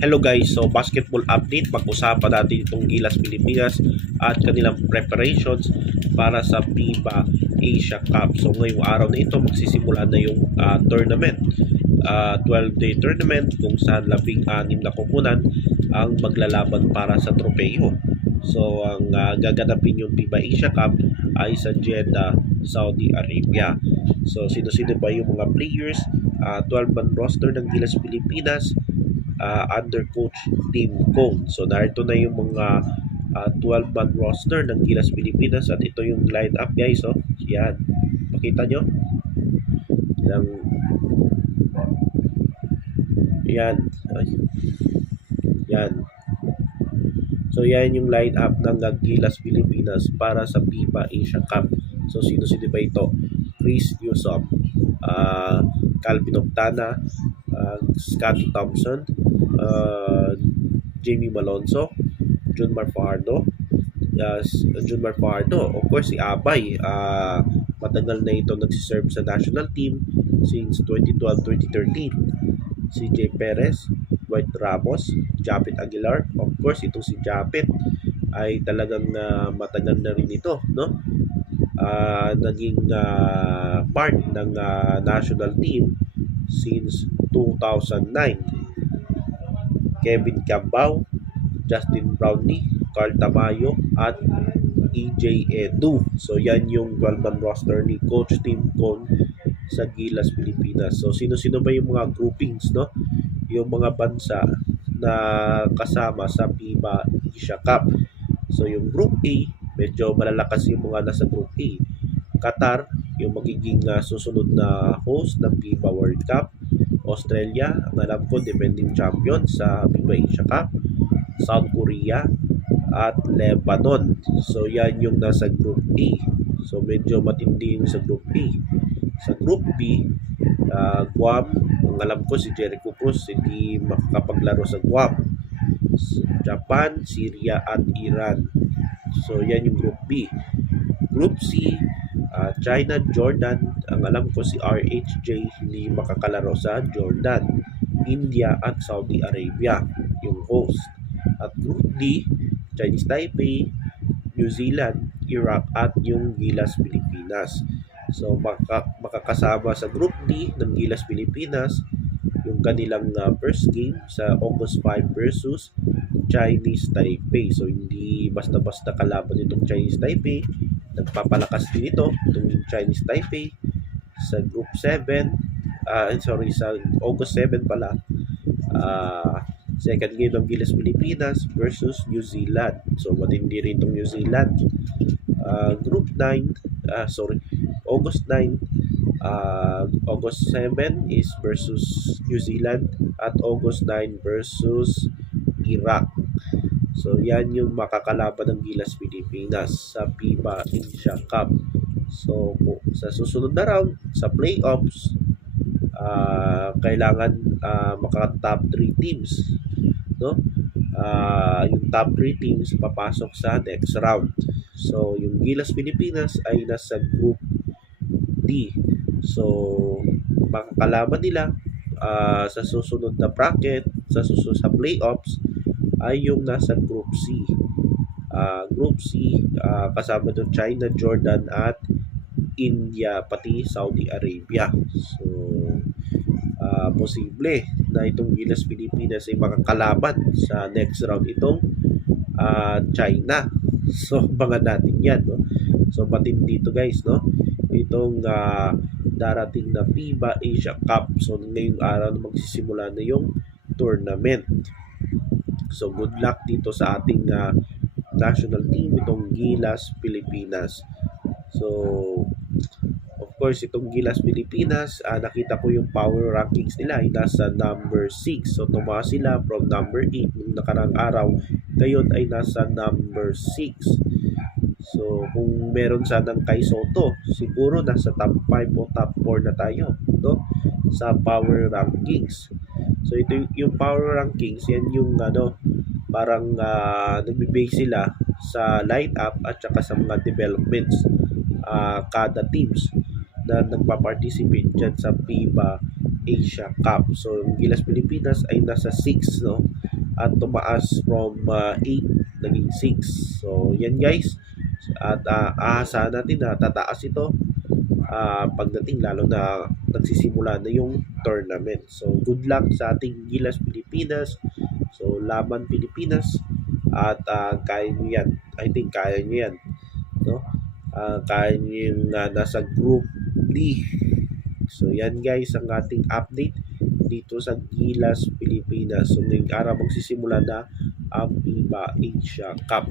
Hello guys, so basketball update, pag-usapan natin itong Gilas Pilipinas at kanilang preparations para sa FIBA Asia Cup. So ngayong araw na ito magsisimula na yung tournament, 12-day tournament kung saan 16 na kupunan ang maglalaban para sa tropeyo. So ang gaganapin yung FIBA Asia Cup ay sa Jeddah, Saudi Arabia. So sino-sino ba yung mga players? 12-man roster ng Gilas Pilipinas under coach Tim Cone. So narito na yung mga 12-man roster ng Gilas Pilipinas at ito yung lineup guys. So yan, makita nyo ng yan. Yan. So yan yung lineup ng Gilas Pilipinas para sa FIBA Asia Cup. So sino-sino ba ito? Chris Yusuf, Calvin Octana, Scotty Thompson, Jamie Malonzo, Junmar Fajardo, of course si Abay, matagal na ito nagsiserve sa national team since 2012-2013. Si Jay Perez, Dwight Ramos, Japet Aguilar, of course itong si Japet ay talagang matagal na rin ito, no? Naging part ng national team since 2009. Kevin Cambao, Justin Brownlee, Carl Tamayo, at EJ Edu. So yan yung 12-man roster ni Coach Tim Cone sa Gilas Pilipinas. So sino-sino ba yung mga groupings, no? Yung mga bansa na kasama sa FIBA Asia Cup. So yung Group A, medyo malalakas yung mga nasa Group A. Qatar, yung magiging susunod na host ng FIBA World Cup. Australia, ang alam ko, defending champion sa FIBA Asia Cup. South Korea at Lebanon. So yan yung nasa Group A. So medyo matindi yung sa Group A. Sa Group B, Guam, ang alam ko si Jericho Cruz hindi makakapaglaro sa Guam. Japan, Syria at Iran. So yan yung Group B. Group C, China, Jordan, ang alam ko si RHJ hindi makakalaro sa Jordan. India at Saudi Arabia yung host. At Group D, Chinese Taipei, New Zealand, Iraq at yung Gilas Pilipinas. So makakasama sa Group D ng Gilas Pilipinas yung kanilang first game sa August 5 versus Chinese Taipei. So hindi basta-basta kalaban itong Chinese Taipei. Nagpapalakas din ito itong Chinese Taipei sa Group 7. Sa August 7 pala. Second game ng Gilas Pilipinas versus New Zealand. So matindi rin itong New Zealand. Group 9, August 9, August 7 is versus New Zealand at August 9 versus Iraq. So yan yung makakalaban ng Gilas Pilipinas sa FIBA Asia Cup. So sa susunod na round, sa playoffs, kailangan maka-top 3 teams, no? Yung top 3 teams papasok sa next round. So yung Gilas Pilipinas ay nasa Group D. So makakalaban nila sa susunod na bracket, sa susunod sa playoffs ay yung nasa Group C. Group C, kasama doon China, Jordan at India, pati Saudi Arabia. So posible na itong Gilas Pilipinas ay makakalaban sa next round itong China. So abangan natin yan, no? So matindi dito guys, no? Itong darating na FIBA Asia Cup. So ngayong araw na magsisimula na yung tournament. So good luck dito sa ating national team, itong Gilas Pilipinas. So of course itong Gilas Pilipinas, nakita ko yung power rankings nila ay nasa number 6. So tumaas sila from number 8 nung nakarang araw, ngayon ay nasa number 6. So kung meron sanang kay Soto, siguro nasa top 5 o top 4 na tayo, no? Sa power rankings. So ito yung power rankings, yan yung parang nagbe-base sila sa lineup at saka sa mga developments kada teams na nagpa-participate dyan sa FIBA Asia Cup. So, yung Gilas Pilipinas ay nasa 6, no? at tumaas from 8 naging 6. So yan guys, at aasahan natin na tataas ito pagdating, lalo na nagsisimula na yung tournament. So good luck sa ating Gilas Pilipinas. So laban Pilipinas, at kaya nyo yan. I think kaya nyo yan, no? Kaya nyo yung nasa Group D. So yan guys ang ating update dito sa Gilas Pilipinas. So ngayong araw magsisimula na ang FIBA Asia Cup.